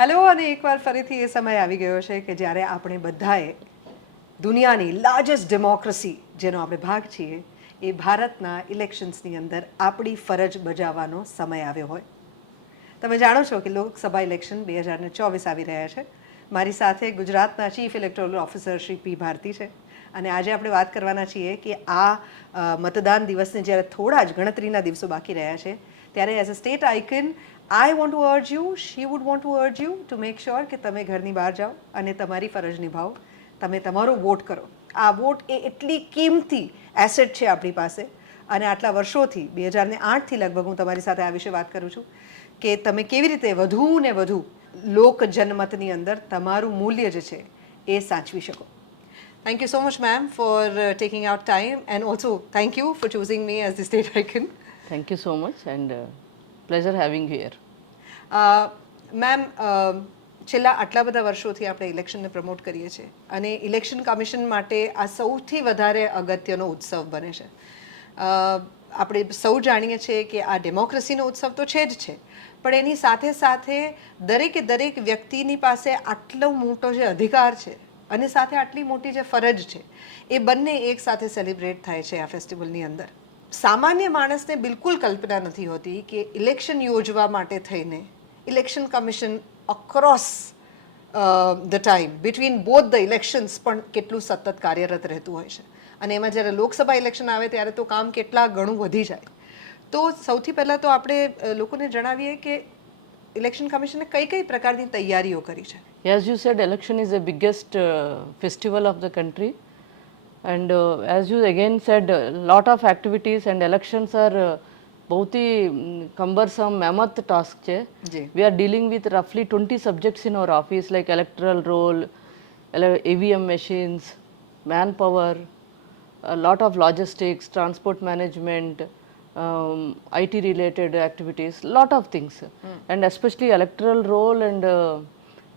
Hello અને એકવાર ફરીથી એ સમય આવી ગયો છે કે જ્યારે આપણે બધાએ દુનિયાની લાર્જેસ્ટ ડેમોક્રેસી જેનો આપણે ભાગ છીએ એ ભારતના ઇલેક્શન્સની અંદર આપણી ફરજ બજાવવાનો સમય આવ્યો હોય. તમે જાણો છો કે લોકસભા ઇલેક્શન 2024 આવી રહ્યા છે. મારી સાથે ગુજરાતના ચીફ ઇલેક્ટોરલ ઓફિસર શ્રી પી ભારતી છે અને આજે આપણે વાત કરવાના છીએ કે આ મતદાન દિવસને જ્યારે થોડા જ ગણતરીના દિવસો બાકી રહ્યા છે ત્યારે as a state icon I want to urge you, she would want to urge you to make sure કે તમે ઘરની બહાર જાઓ અને તમારી ફરજ નિભાવો. તમે તમારો વોટ કરો. આ વોટ એ એટલી કિંમતી એસેટ છે આપણી પાસે અને આટલા વર્ષોથી 2008થી લગભગ હું તમારી સાથે આ વિશે વાત કરું છું કે તમે કેવી રીતે વધુ ને વધુ લોક જનમતની અંદર તમારું મૂલ્ય જે છે એ સાચવી શકો. Thank you so much, ma'am, for taking out time, and also thank you for choosing me as the state icon. Thank you so much, and pleasure having you here. Ma'am, છેલ્લા આટલા બધા વર્ષોથી આપણે ઇલેક્શનને પ્રમોટ કરીએ છીએ અને election commission માટે આ સૌથી વધારે અગત્યનો ઉત્સવ બને છે. આપણે સૌ જાણીએ છીએ કે આ ડેમોક્રેસીનો ઉત્સવ તો છે જ છે, પણ એની સાથે સાથે દરેકે દરેક વ્યક્તિની પાસે આટલો મોટો જે અધિકાર છે અને સાથે આટલી મોટી જે ફરજ છે એ બંને એક સાથે સેલિબ્રેટ થાય છે આ ફેસ્ટિવલની અંદર. સામાન્ય માણસને બિલકુલ કલ્પના નથી હોતી કે ઇલેક્શન યોજવા માટે થઈને election commission across the time between both the elections પણ કેટલું સતત કાર્યરત રહેતું હોય છે અને એમાં જ્યારે લોકસભા ઇલેક્શન આવે ત્યારે તો કામ કેટલા ઘણું વધી જાય. તો સૌથી પહેલાં તો આપણે લોકોને જણાવીએ કે ઇલેક્શન કમિશને કઈ કઈ પ્રકારની તૈયારીઓ કરી છે. As you said, election is the biggest festival of the country, and as you again said, a lot of activities and elections are बहुत ही cumbersome mammoth task છે. We are dealing with roughly 20 subjects in our office like electoral roll, EVM machines, manpower, a lot of logistics, transport management, IT related activities, lot of things. And especially electoral roll and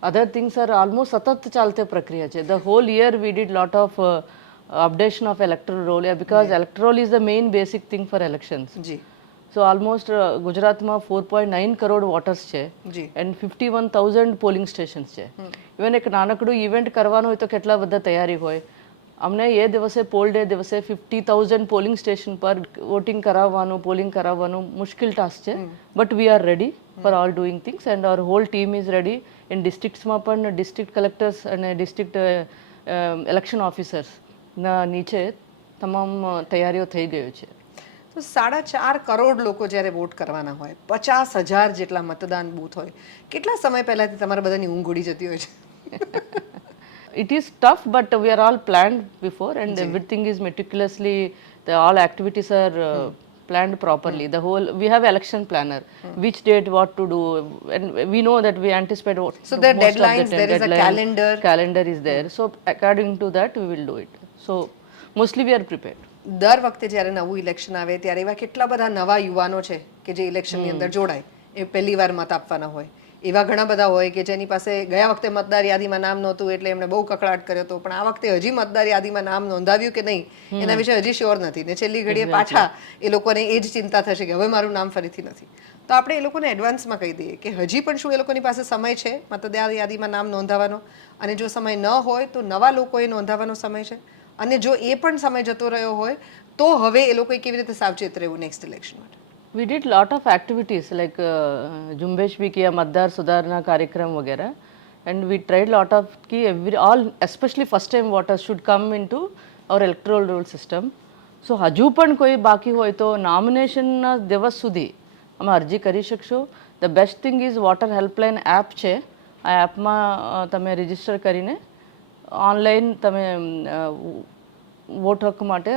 other things are almost સતત ચાલતી પ્રક્રિયા છે. The whole year we did lot of updation of electoral roll, because electoral is the main basic thing for elections. So almost ગુજરાતમાં 4.9 crore voters છે and 51,000 polling stations છે. Even એક નાનકડું event કરવાનું હોય તો કેટલા બધા તૈયારી હોય. અમને એ દિવસે પોલ ડે દિવસે 50,000 પોલિંગ સ્ટેશન પર વોટિંગ કરાવવાનું, પોલિંગ કરાવવાનું મુશ્કેલ ટાસ્ક છે. But we are ready for all doing things and our whole team is ready. In ડિસ્ટ્રિક્ટ્સમાં પણ ડિસ્ટ્રિક્ટ કલેક્ટર્સ અને ડિસ્ટ્રિક્ટ ઇલેક્શન ઓફિસર્સના નીચે તમામ તૈયારીઓ થઈ ગયો છે. તો 4.5 કરોડ લોકો જ્યારે વોટ કરવાના હોય, 50,000 જેટલા મતદાન બૂથ હોય, કેટલા સમય પહેલાથી તમારા બધાની ઊંઘ ઉડી જતી હોય છે? It is tough, but we are all planned before, and everything is meticulously, all activities are planned properly. The whole, we have election planner, which date what to do, and we know that we anticipate what. So there are deadlines, there is a calendar is there. So according to that we will do it. So mostly we are prepared. દર વખતે જ્યારે નવું election આવે ત્યારે એવા કેટલા બધા નવા યુવાનો છે કે જે ઇલેક્શનની અંદર જોડાય, એ પહેલી વાર મત આપવાના હોય. એવા ઘણા બધા હોય કે જેની પાસે ગયા વખતે મતદાર યાદીમાં નામ નહોતું એટલે એમણે બહુ કકળાટ કર્યો હતો, પણ આ વખતે હજી મતદાર યાદીમાં નામ નોંધાવ્યું કે નહીં એના વિશે હજી શ્યોર નથી ને છેલ્લી ઘડીએ પાછા એ લોકોને એ જ ચિંતા થશે કે હવે મારું નામ ફરીથી નથી. તો આપણે એ લોકોને એડવાન્સમાં કહી દઈએ કે હજી પણ શું એ લોકોની પાસે સમય છે મતદાર યાદીમાં નામ નોંધાવવાનો, અને જો સમય ન હોય તો નવા લોકોએ નોંધાવવાનો સમય છે, અને જો એ પણ સમય જતો રહ્યો હોય તો હવે એ લોકોએ કેવી રીતે સાવચેત રહેવું નેક્સ્ટ ઇલેક્શન માટે? We did lot of activities like झुंबेश भी किया, मतदार सुधारना कार्यक्रम वगैरह, and we tried lot of कि all especially first time voters should come into our electoral roll system. So હજુ પણ કોઈ બાકી હોય તો નોમિનેશનના દિવસ સુધી અમે અરજી કરી શકશો. The best thing is water helpline app છે. આ એપમાં તમે રજિસ્ટર કરીને ઓનલાઈન તમે વોટ હક માટે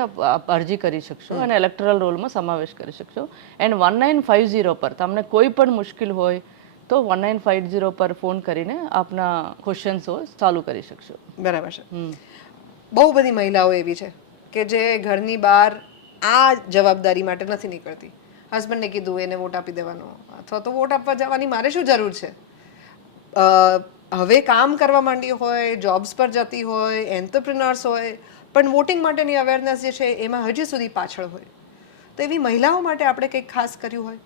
અરજી કરી શકશો અને ઇલેક્ટરલ રોલમાં સમાવેશ કરી શકશો. એન્ડ 1950 પર તમને કોઈ પણ મુશ્કેલ હોય તો 1950 પર ફોન કરીને આપના ક્વેશ્ચન્સો ચાલુ કરી શકશો. બરાબર છે. બહુ બધી મહિલાઓ એવી છે કે જે ઘરની બહાર આ જવાબદારી માટે નથી નીકળતી. હસબન્ડને કીધું એને વોટ આપી દેવાનો, અથવા તો વોટ આપવા જવાની મારે શું જરૂર છે. હવે કામ કરવા માંડી હોય, જોબ્સ પર જતી હોય, એન્ટરપ્રિનર્સ હોય, પણ વોટિંગ માટેની અવેરનેસ જે છે એમાં હજી સુધી પાછળ હોય. તો એવી મહિલાઓ માટે આપણે કંઈક ખાસ કર્યું હોય?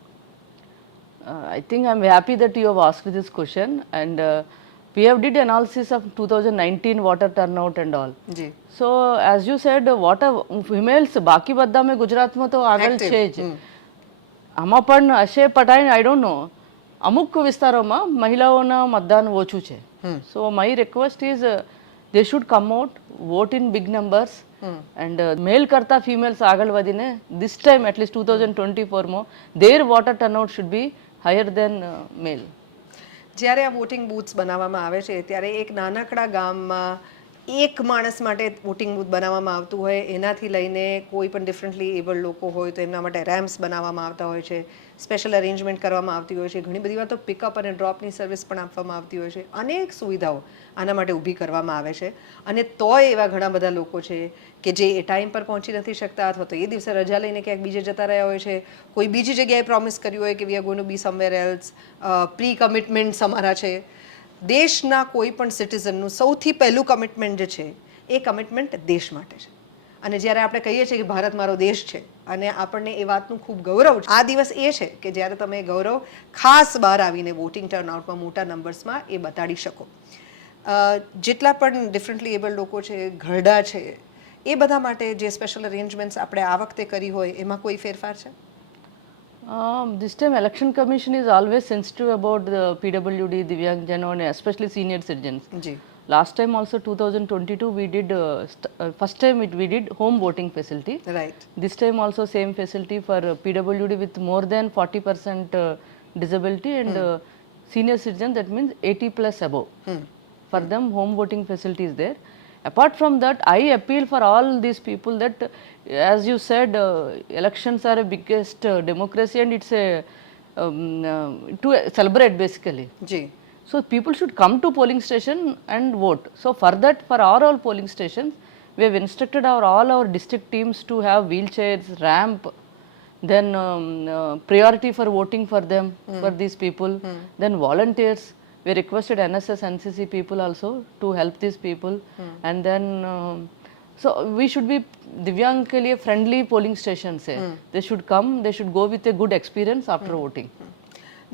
I think I'm happy that you have asked this question, and we have did analysis of 2019 water turnout and all. G So as you said, water females બાકી બધા में ગુજરાતમાં તો આગળ Active. છે જ. આમાં પણ હશે પણ આઈ ડોન્ટ નો અમુક વિસ્તારોમાં મહિલાઓના મતદાન ઓછું છે. So my request is they should come out vote in big numbers and male કરતા ફિમેલ્સ આગળ વધીને this time at least 2024 માં their water turnout should be higher than male. જ્યારે આ વોટિંગ બૂથ્સ બનાવવામાં આવે છે ત્યારે એક નાનકડા ગામમાં એક માણસ માટે વોટિંગ બૂથ બનાવવામાં આવતું હોય, એનાથી લઈને કોઈ પણ ડિફરન્ટલી એબલ લોકો હોય તો એમના માટે રેમ્પ્સ બનાવવામાં આવતા હોય છે, સ્પેશિયલ અરેન્જમેન્ટ કરવામાં આવતી હોય છે, ઘણી બધી વાર તો પિકઅપ અને ડ્રોપની સર્વિસ પણ આપવામાં આવતી હોય છે, અનેક સુવિધાઓ આના માટે ઊભી કરવામાં આવે છે. અને તોય એવા ઘણા બધા લોકો છે કે જે એ ટાઈમ પર પહોંચી નથી શકતા, અથવા તો એ દિવસે રજા લઈને ક્યાંક બીજે જતા રહ્યા હોય છે, કોઈ બીજી જગ્યાએ પ્રોમિસ કર્યું હોય કે we are going to be somewhere else, pre commitments અમારા છે. દેશના કોઈ પણ સિટીઝનનું સૌથી પહેલું કમિટમેન્ટ જે છે એ કમિટમેન્ટ દેશ માટે છે. અને જ્યારે આપણે કહીએ છીએ કે ભારત મારો દેશ છે અને આપણને એ વાતનું ખૂબ ગૌરવ છે, આ દિવસ એ છે કે જ્યારે તમે એ ગૌરવ ખાસ બહાર આવીને વોટિંગ ટર્નઆઉટમાં મોટા નંબર્સમાં એ બતાડી શકો. જેટલા પણ ડિફરન્ટલી એબલ લોકો છે, ઘરડા છે, એ બધા માટે જે સ્પેશિયલ અરેન્જમેન્ટ્સ આપણે આ વખતે કરી હોય એમાં કોઈ ફેરફાર છે? This time election commission is always sensitive about the PWD, Divyangjan and especially senior citizens. જી Last time also 2022 we did first time we did home voting facility. Right. This time also same facility for PWD with more than 40% disability and senior citizen, that means 80 plus above. For them home voting facility is there. Apart from that, I appeal for all these people that as you said elections are a biggest democracy and it's a to celebrate basically. જી So people should come to polling station and vote. So for that, for all polling stations, we have instructed all our district teams to have wheelchairs, ramp, then priority for voting for them, for these people, then volunteers. We requested NSS, NCC people also to help these people, and then so we should be Divyang ke liye friendly polling stations hai. They should come, they should go with a good experience after voting.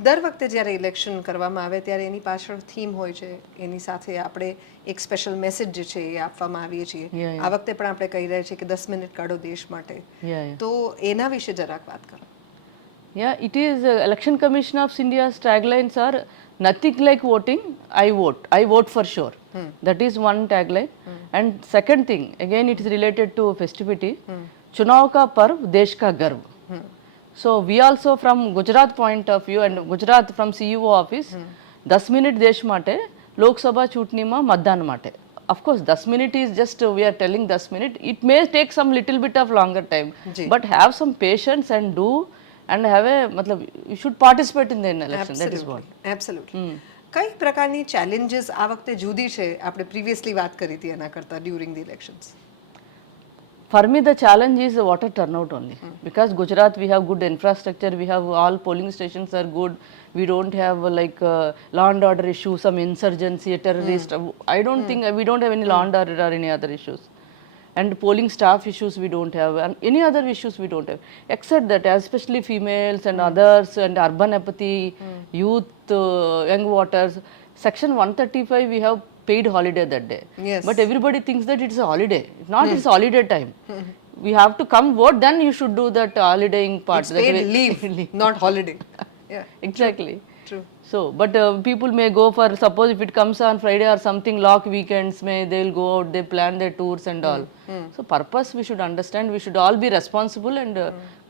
દર વખતે જ્યારે election કરવામાં આવે ત્યારે એની પાછળ theme હોય છે, એની સાથે આપણે એક સ્પેશિયલ મેસેજ જે છે એ આપવામાં આવીએ છીએ. Yeah, આ વખતે પણ આપણે કહી રહ્યા છીએ કે 10 મિનિટ કાઢો દેશ માટે. Yeah, yeah. તો એના વિશે જરાક વાત કરો. Yeah, it is Election Commission of India's taglines are nothing like voting, I vote. I vote for sure. That is one tagline. And second thing, again it is related to festivity. Chunav ka parv, desh ka garv. So we also from Gujarat point of view and Gujarat from CEO office, 10 minute desh માટે લોકસભા ચૂંટણીમાં મતદાન માટે. Of course 10 minute is just we are telling 10 minute. It may take some little bit of longer time, જી. but have some patience and do and have a matlab you should participate in the election. That is what. Absolutely. કઈ પ્રકારની challenges આ વખતે જુદી છે, આપણે previously વાત કરી હતી એના કરતાં during the elections? For me, the challenge is the water turnout only. Because Gujarat, we have good infrastructure, we have all polling stations are good. We don't have like law and order issues, some insurgency, terrorist. I don't think we don't have any law and order or any other issues. And polling staff issues we don't have, and any other issues we don't have. Except that, especially females and others, and urban apathy, youth, young voters. Section 135, we have paid holiday that day. Yes. But everybody thinks that it's a holiday. Not it's holiday time. We have to come vote, then you should do that holidaying part. It's that paid way- leave, not holiday. Yeah, Exactly. true. So, but people may go for, suppose if it comes on Friday or something, lock weekends, they'll go out, they plan their tours and all. So, purpose we should understand, we should all be responsible and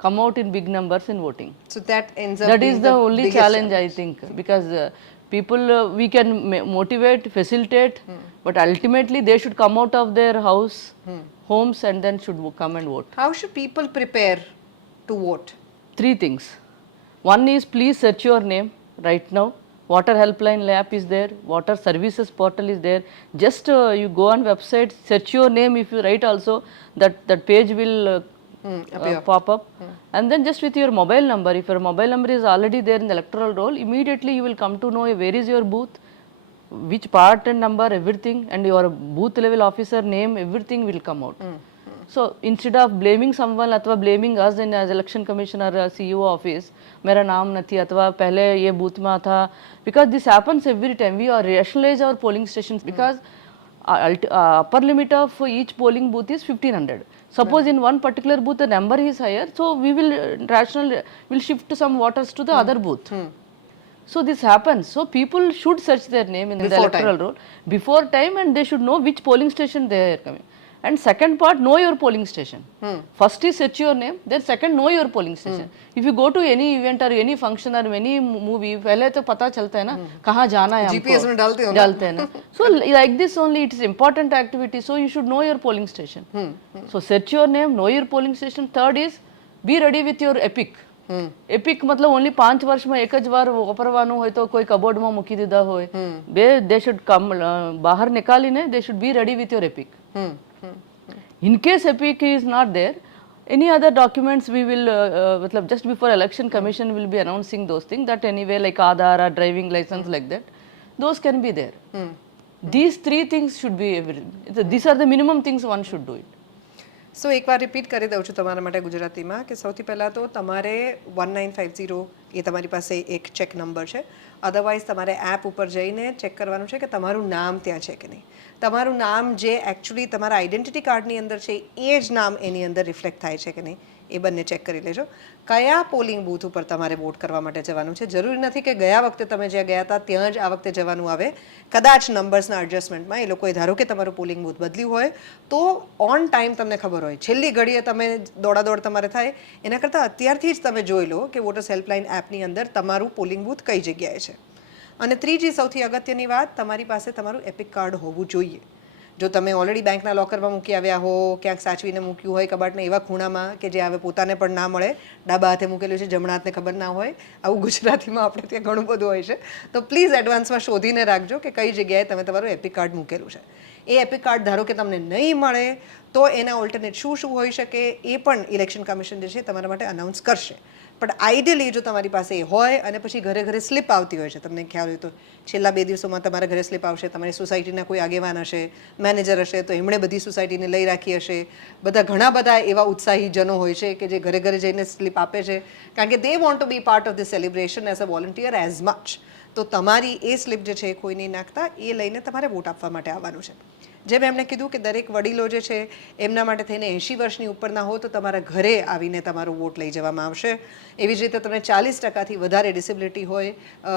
come out in big numbers in voting. So that ends up That being is the only biggest challenge, I think, because people we can motivate, facilitate, but ultimately they should come out of their house, homes, and then should come and vote. How should people prepare to vote? 3 things. One is please search your name right now. Water helpline app is there. Water services portal is there. Just you go on website, search your name. If you write also, that page will Appear. pop up. And then just with your mobile number, if your mobile number is already there in the electoral roll, immediately you will come to know where is your booth, which part and number, everything, and your booth level officer name, everything will come out. So instead of blaming someone अथवा blaming us in as election commissioner CEO office मेरा नाम नहीं अथवा पहले ये booth में था, because this happens every time. We are rationalize our polling stations because upper limit of each polling booth is 1500. Suppose in one particular booth the number is higher, so we will will shift some voters to the other booth. So this happens. So people should search their name in the electoral roll before time, and they should know which polling station they are coming. And second part, know your polling station. First is search your name. Then second, know your polling station. If you go to any event or any function or any movie, पहले तो पता चलता है ना कहाँ जाना है हमको. GPS में डालते हो ना? डालते हैं ना. So like this only, it is important activity. So you should know your polling station. So search your name, know your polling station. Third is be ready with your epic. EPIC મતલબ only 5 વર્ષમાં એક જ વાર વાપરવાનું હોય તો કોઈ કબોર્ડમાં મૂકી દીધા હોય, દે શુડ કમ બહાર નીકાળીને they should be ready with your EPIC. In case EPIC is not there, any other documents we will matlab just before election commission will be announcing those things that anyway like Aadhaar or driving license like that, those can be there. These three things should be these are the minimum things one should do it. સો એકવાર repeat કરી દઉં છું તમારા માટે ગુજરાતીમાં કે સૌથી પહેલાં તો તમારે 1950 એ તમારી પાસે એક ચેક નંબર છે. અધરવાઇઝ તમારે એપ ઉપર જઈને ચેક કરવાનું છે કે તમારું નામ ત્યાં છે કે નહીં. તમારું નામ જે એકચ્યુઅલી તમારા આઈડેન્ટિટી કાર્ડની અંદર છે એ જ નામ એની અંદર રિફ્લેક્ટ થાય છે કે નહીં એ બંને ચેક કરી લેજો. કયા પોલિંગ બૂથ ઉપર તમારે વોટ કરવા માટે જવાનું છે. જરૂરી નથી કે ગયા વખતે તમે જ્યાં ગયા હતા ત્યાં જ આ વખતે જવાનું આવે. કદાચ નંબર્સના એડજસ્ટમેન્ટમાં એ લોકોએ ધારો કે તમારું પોલિંગ બૂથ બદલ્યું હોય તો ઓન ટાઈમ તમને ખબર હોય, છેલ્લી ઘડીએ તમે દોડાદોડ તમારે થાય એના કરતાં અત્યારથી જ તમે જોઈ લો કે વોટર્સ હેલ્પલાઇન એપની અંદર તમારું પોલિંગ બૂથ કઈ જગ્યાએ છે. અને ત્રીજી સૌથી અગત્યની વાત, તમારી પાસે તમારું એપિક કાર્ડ હોવું જોઈએ. જો તમે ઓલરેડી બેંકના લોકરમાં મૂકી આવ્યા હો, ક્યાંક સાચવીને મૂક્યું હોય કબાટના એવા ખૂણામાં કે જે હવે પોતાને પણ ના મળે, ડાબા હાથે મૂકેલું છે જમણા હાથને ખબર ના હોય, આવું ગુજરાતીમાં આપણે ત્યાં ઘણું બધું હોય છે, તો પ્લીઝ એડવાન્સમાં શોધીને રાખજો કે કઈ જગ્યાએ તમે તમારું એપિક કાર્ડ મૂકેલું છે. એ એપિક કાર્ડ ધારો કે તમને નહીં મળે તો એના ઓલ્ટરનેટ શું હોઈ શકે એ પણ ઇલેક્શન કમિશન જે છે તમારા માટે અનાઉન્સ કરશે. પણ આઈડિયલી જો તમારી પાસે એ હોય અને પછી ઘરે ઘરે સ્લીપ આવતી હોય છે, તમને ખ્યાલ હોય તો છેલ્લા 2 દિવસોમાં તમારા ઘરે સ્લીપ આવશે, તમારી સોસાયટીના કોઈ આગેવાન હશે, મેનેજર હશે, તો એમણે બધી સોસાયટીને લઈ રાખી હશે. ઘણા બધા એવા ઉત્સાહી જનો હોય છે કે જે ઘરે ઘરે જઈને સ્લીપ આપે છે કારણ કે they want to be part of the celebration as a volunteer as much. તો તમારી એ સ્લીપ જે છે કોઈ નહીં નાખતા, એ લઈને તમારે વોટ આપવા માટે આવવાનું છે. જેમ એમણે કીધું કે દરેક વડીલો જે છે એમના માટે થઈને 80 વર્ષની ઉપરના હો તો તમારા ઘરે આવીને તમારો વોટ લઈ જવામાં આવશે. એવી જ રીતે તમે 40%થી વધારે ડિસેબિલિટી હોય,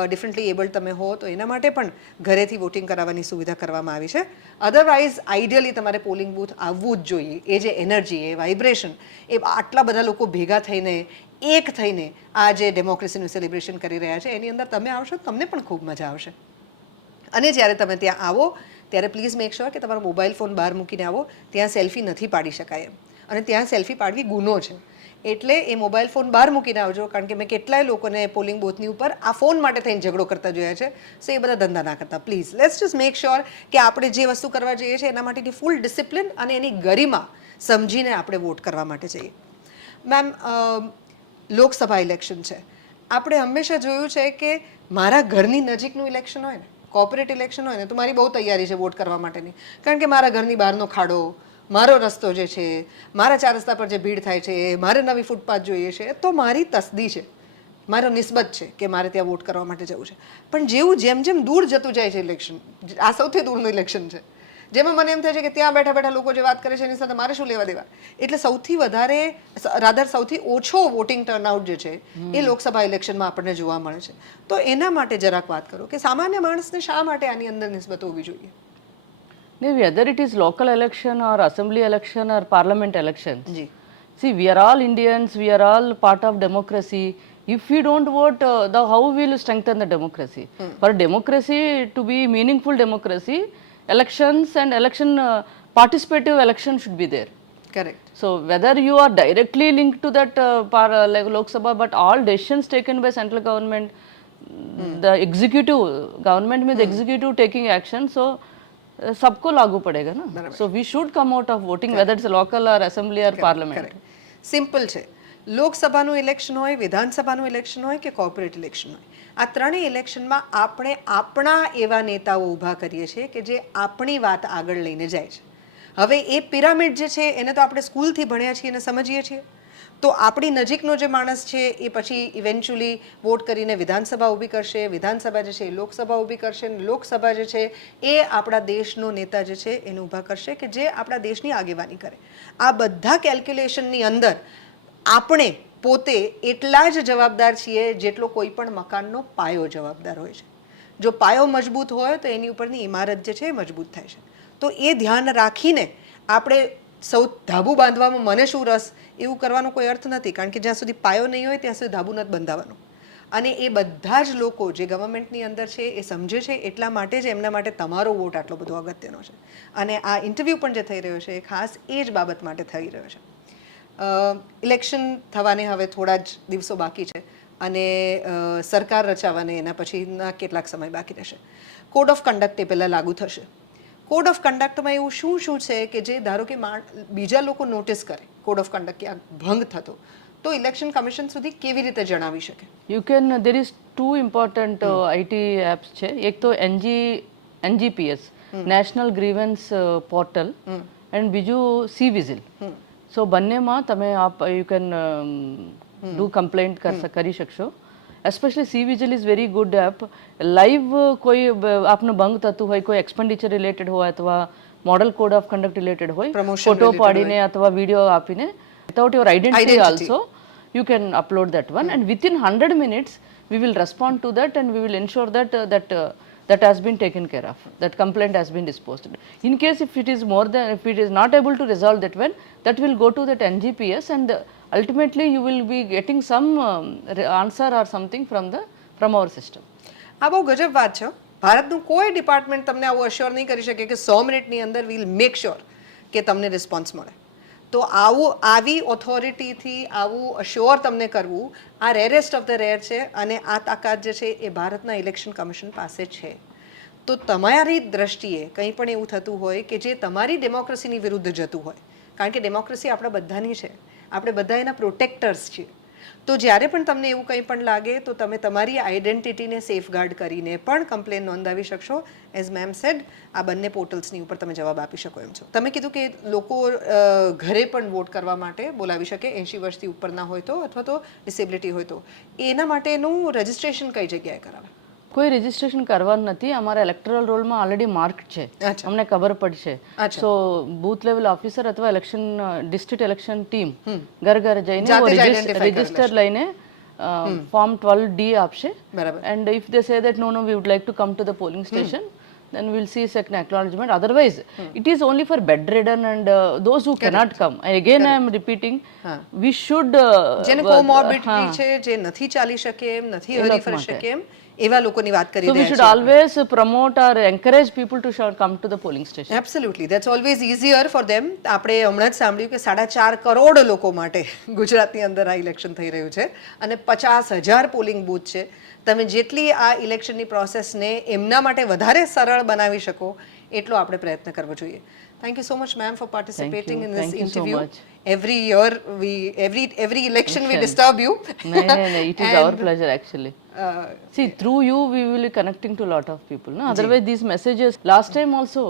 ડિફરન્ટલી એબલ્ડ તમે હો તો એના માટે પણ ઘરેથી વોટિંગ કરાવવાની સુવિધા કરવામાં આવી છે. અધરવાઇઝ આઈડિયલી તમારે પોલિંગ બૂથ આવવું જ જોઈએ. એ જે એનર્જી, એ વાઇબ્રેશન, એ આટલા બધા લોકો ભેગા થઈને એક થઈને આ જે ડેમોક્રેસીનું સેલિબ્રેશન કરી રહ્યા છે એની અંદર તમે આવશો તમને પણ ખૂબ મજા આવશે. અને જ્યારે તમે ત્યાં આવો ત્યારે પ્લીઝ મેક શ્યોર કે તમારો મોબાઈલ ફોન બહાર મૂકીને આવો. ત્યાં સેલ્ફી નથી પાડી શકાય એમ, અને ત્યાં સેલ્ફી પાડવી ગુનો છે. એટલે એ મોબાઈલ ફોન બહાર મૂકીને આવજો, કારણ કે મેં કેટલાય લોકોને પોલિંગ બૂથની ઉપર આ ફોન માટે થઈને ઝઘડો કરતા જોયા છે. સો એ બધા ધંધા ના કરતા please. Let's just make sure કે આપણે જે વસ્તુ કરવા જઈએ છીએ એના માટેની ફૂલ ડિસિપ્લિન અને એની ગરિમા સમજીને આપણે વોટ કરવા માટે જઈએ. મેમ, લોકસભા ઇલેક્શન છે. આપણે હંમેશા જોયું છે કે મારા ઘરની નજીકનું ઇલેક્શન હોય ને, કોર્પોરેટ ઇલેક્શન હોય ને, તો મારી બહુ તૈયારી છે વોટ કરવા માટેની. કારણ કે મારા ઘરની બહારનો ખાડો, મારો રસ્તો જે છે, મારા 4 રસ્તા પર જે ભીડ થાય છે, મારે નવી ફૂટપાથ જોઈએ છે, તો મારી તસદી છે, મારો નિસ્બત છે કે મારે ત્યાં વોટ કરવા માટે જવું છે. પણ જેમ જેમ દૂર જતું જાય છે ઇલેક્શન, આ સૌથી દૂરનું ઇલેક્શન છે, જેમાં મને એમ થાય છે કે ત્યાં બેઠા બેઠા લોકો જે વાત કરે છે એની સાથે મારે શું લેવા દેવા. એટલે સૌથી વધારે સૌથી ઓછો વોટિંગ ટર્નઆઉટ જે છે એ લોકસભા ઇલેક્શનમાં આપણને જોવા મળે છે. તો એના માટે જરાક વાત કરો કે સામાન્ય માણસને શા માટે આની અંદર નિસ્બત હોવી જોઈએ. Whether it is local election or assembly election or parliament elections, જી, see, we are all Indians, we are all part of democracy. If we don't vote, how will strengthen the democracy? For democracy to be meaningful democracy, elections and participative election should be there. Correct. So whether you are directly linked to that like Lok Sabha, but all decisions taken by central government, the executive government means executive taking action, so सबको लागू पड़ेगा ना. So we should come out of voting, whether it's local or assembly or parliament. Simple છે. લોકસભાનું election હોય, વિધાનસભાનું election હોય કે corporate election હોય, આ ત્રણેય ઇલેક્શનમાં આપણે આપણા એવા નેતાઓ ઊભા કરીએ છીએ કે જે આપણી વાત આગળ લઈને જાય છે. હવે એ પિરામિડ જે છે એને તો આપણે સ્કૂલથી ભણ્યા છીએ અને સમજીએ છીએ. તો આપણી નજીકનો જે માણસ છે એ પછી ઇવેન્ચ્યુઅલી વોટ કરીને વિધાનસભા ઊભી કરશે, વિધાનસભા જે છે એ લોકસભા ઊભી કરશે, અને લોકસભા જે છે એ આપણા દેશનો નેતા જે છે એને ઊભા કરશે કે જે આપણા દેશની આગેવાની કરે. આ બધા કેલ્ક્યુલેશનની અંદર આપણે પોતે એટલા જ જવાબદાર છીએ જેટલો કોઈ પણ મકાનનો પાયો જવાબદાર હોય છે. જો પાયો મજબૂત હોય તો એની ઉપરની ઇમારત જે છે એ મજબૂત થાય છે. તો એ ધ્યાન રાખીને આપણે સૌ ધાબુ બાંધવામાં મને શું રસ એવું કરવાનો કોઈ અર્થ નથી, કારણ કે જ્યાં સુધી પાયો નહીં હોય ત્યાં સુધી ધાબુ નથી બંધાવવાનું. અને એ બધા જ લોકો જે ગવર્મેન્ટની અંદર છે એ સમજે છે, એટલા માટે જ એમના માટે તમારો વોટ આટલો બધો અગત્યનો છે. અને આ ઇન્ટરવ્યૂ પણ જે થઈ રહ્યો છે એ ખાસ એ જ બાબત માટે થઈ રહ્યો છે. ઇલેક્શન થવાને હવે થોડા જ દિવસો બાકી છે અને સરકાર રચાવાને એના પછીના કેટલાક સમય બાકી રહેશે. કોડ ઓફ કન્ડક્ટ એ પહેલાં લાગુ થશે. કોડ ઓફ કન્ડક્ટમાં એવું શું શું છે કે જે ધારો કે બીજા લોકો નોટિસ કરે કોડ ઓફ કન્ડક્ટ કે આ ભંગ થતો, તો ઇલેક્શન કમિશન સુધી કેવી રીતે જણાવી શકે? You can, there is two important IT apps છે. એક તો NGPS, National Grievance Portal, and બીજું C-Vigil. સો બંનેમાં તમે યુ કેન ડુ કમ્પ્લેન્ટ કરી શકશો. Especially C-Vigil is very good app. Live કોઈ આપનું ભંગ થતું હોય, કોઈ એક્સપેન્ડિચર રિલેટેડ હોય અથવા model code of conduct related હોય, ફોટો પાડીને અથવા વિડીયો આપીને without your identity also you can upload that one, and within 100 minutes we will respond to that and we will ensure that that has been taken care of, that complaint has been disposed. In case if it is more than, if it is not able to resolve that one, that will go to that NGPS, and ultimately you will be getting some answer or something from our system. આ બહુ ગજબ વાત છે. ભારતનું કોઈ department તમને આવું અશ્યોર નહીં કરી શકે કે 100 મિનિટની અંદર વીલ મેક શ્યોર કે તમને રિસ્પોન્સ મળે. તો આવી ઓથોરિટીથી આવું અશ્યોર તમને કરવું આ રેરેસ્ટ ઓફ ધ રેર છે, અને આ તાકાત જે છે એ ભારતના ઇલેક્શન કમિશન પાસે છે. તો તમારી દ્રષ્ટિએ કંઈ પણ એવું થતું હોય કે જે તમારી ડેમોક્રેસીની વિરુદ્ધ જતું હોય, કારણ કે ડેમોક્રેસી આપણા બધાની છે, આપણે બધા એના પ્રોટેક્ટર્સ છીએ, તો જ્યારે પણ તમને એવું કંઈ પણ લાગે તો તમે તમારી આઈડેન્ટિટીને સેફગાર્ડ કરીને પણ કમ્પ્લેન નોંધાવી શકશો. એઝ મેમ સેડ, આ બંને પોર્ટલ્સની ઉપર તમે જવાબ આપી શકો એમ છો. તમે કીધું કે લોકો ઘરે પણ વોટ કરવા માટે બોલાવી શકે, 80 વર્ષથી ઉપરના હોય તો અથવા તો ડિસેબિલિટી હોય તો. એના માટેનું રજિસ્ટ્રેશન કઈ જગ્યાએ કરાવે? કોઈ રજિસ્ટ્રેશન કરવાનું નથી. અમારા ઇલેક્ટરલ રોલમાં ઓલરેડી માર્ક છે, અમને ખબર પડશે. સો બૂથ લેવલ ઓફિસર અથવા ઇલેક્શન ડિસ્ટ્રિક્ટ ઇલેક્શન ટીમ ઘર ઘર જઈને રજિસ્ટર લઈને ફોર્મ 12D આપશે. એન્ડ ઇફ દે સે that no we would like to come to the polling station, then we'll see second acknowledgement. Otherwise it is only for bedridden and those who cannot come. Again I am repeating, we should જેને કોમોર્બિડિટી છે, જે નથી ચાલી શકે એમ, નથી હરી ફરી શકે એમ, એવા લોકોની વાત કરી રહ્યા છીએ. So we should always promote or encourage people to come to the polling station. Absolutely, that's always easier for them. આપણે હમણાં જ સાંભળ્યું કે 4.5 કરોડ લોકો માટે ગુજરાતની અંદર આ ઇલેક્શન થઈ રહ્યું છે અને 50,000 પોલિંગ બૂથ છે. તમે જેટલી આ ઇલેક્શનની પ્રોસેસને એમના માટે વધારે સરળ બનાવી શકો એટલો આપણે પ્રયત્ન કરવો જોઈએ. Thank you so much, ma'am, for participating in this interview. Every year, every election we disturb you. No, it is our pleasure actually. See, through you we will be connecting to a lot of people. No? Otherwise these messages, last time also,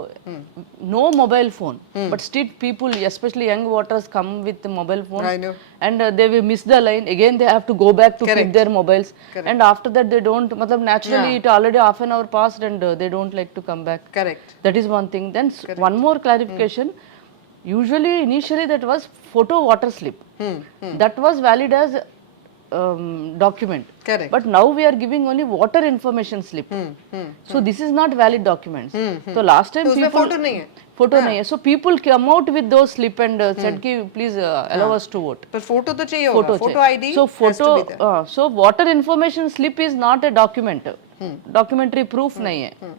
no mobile phone, but still people, especially young voters, come with the mobile phones. I know. And they will miss the line. Again they have to go back to keep their mobiles. And after that they don't, naturally it already half an hour passed and they don't like to come back. Correct. That is one thing. Then one more clarification. Usually initially that was photo water slip. That was valid as document. Correct. But now we are giving only water information slip. So this is not valid documents. So last time तो people photo नहीं है. So people come out with those slip and said कि please allow us to vote. पर photo तो चाहिए होगा. Photo ID So has to be there. so water information slip is not a document. Documentary proof नहीं है.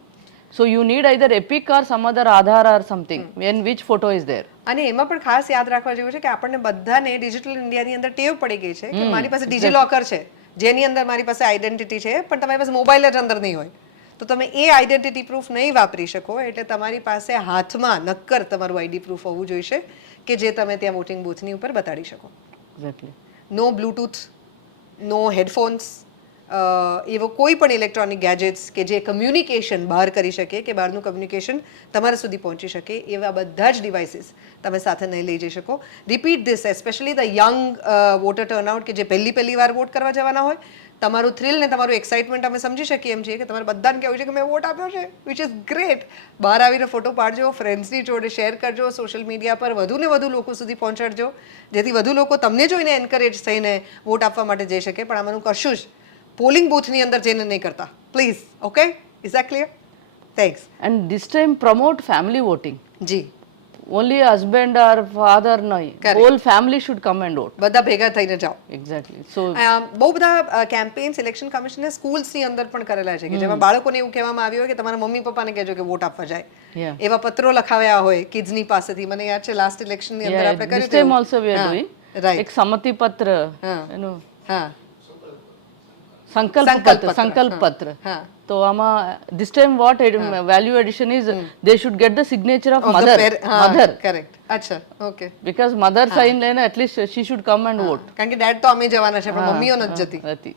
So you need either Epic or some other Aadhaar or something in which photo is there. અને એમાં પણ ખાસ યાદ રાખવા જેવું છે કે આપણને બધાને ડિજિટલ ઇન્ડિયાની અંદર ટેવ પડી ગઈ છે કે મારી પાસે ડિજિલોકર છે, જેની અંદર મારી પાસે આઈડેન્ટિટી છે, પણ તમારી પાસે મોબાઈલ જ અંદર નહીં હોય, તો તમે એ આઈડેન્ટિટી પ્રૂફ નહીં વાપરી શકો. એટલે તમારી પાસે હાથમાં નક્કર તમારું આઈડી પ્રૂફ હોવું જોઈશે કે જે તમે ત્યાં વોટિંગ બૂથની ઉપર બતાડી શકો. Exactly. નો બ્લૂટૂથ, નો હેડફોન્સ, એવો કોઈ પણ ઇલેક્ટ્રોનિક ગેજેટ્સ કે જે કમ્યુનિકેશન બહાર કરી શકે કે બહારનું કમ્યુનિકેશન તમારા સુધી પહોંચી શકે એવા બધા જ ડિવાઇસીસ તમે સાથે નહીં લઈ જઈ શકો. Repeat this, especially the young water turnout કે જે પહેલી વાર વોટ કરવા જવાના હોય. તમારું થ્રિલ ને તમારું એક્સાઇટમેન્ટ અમે સમજી શકીએ એમ છીએ કે તમારે બધાને કહેવું છે કે મેં વોટ આપ્યો છે, વિચ ઇઝ ગ્રેટ. બહાર આવીને ફોટો પાડજો, ફ્રેન્ડ્સની જોડે શેર કરજો, સોશિયલ મીડિયા પર વધુને વધુ લોકો સુધી પહોંચાડજો, જેથી વધુ લોકો તમને જોઈને એન્કરેજ થઈને વોટ આપવા માટે જઈ શકે. પણ આમાંનું કશું જ પોલિંગ બૂથની અંદર જઈને નહીં કરતા, please. Okay, is that clear? Thanks. And this time promote family voting. જી, Only husband or father, no. Correct. Whole family should come and vote. બધા ભેગા થઈને જાઓ. Exactly. So, બહુ બધા કેમ્પેન્સ ઇલેક્શન કમિશને સ્કૂલ્સની અંદર પણ કરેલા છે કે જેમાં બાળકોને એવું કહેવામાં આવ્યું હોય કે તમારા મમ્મી પપ્પાને કહેજો કે વોટ આપવા જાય. yeah. એવા પત્રો લખાવ્યા હોય કિડ્સની પાસેથી. મને યાદ છે લાસ્ટ ઇલેક્શનની અંદર Yeah, આપણે this કર્યું time also we are doing. Right. એક સમતિ પત્ર, હા. you know, હા સંકલ્પ પત્ર. હા. તો આમાં this time what value addition is, they should get the signature of mother. Mother. Correct. અચ્છા, ઓકે. Because mother sign લઈને at least she should come and vote. કારણ કે ડેડ તો અમે જવાના છે પણ મમ્મીઓ નથી જતી. હતી.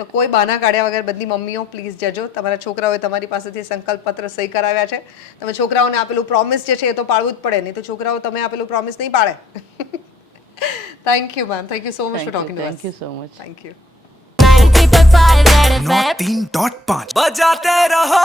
તો કોઈ બહાના કાઢ્યા વગર બધી મમ્મીઓ પ્લીઝ જજો. તમારા છોકરાઓએ તમારી પાસેથી સંકલ્પ પત્ર સહી કરાવ્યા છે. તમે છોકરાઓને આપેલું પ્રોમિસ જે છે એ તો પાળવું જ પડે, નહીં તો છોકરાઓ તમે આપેલું પ્રોમિસ નહીં પાડે. Thank you ma'am, thank you so much for talking two us. Thank you so much. Thank you. 93.5 9 3.5 बजाते रहो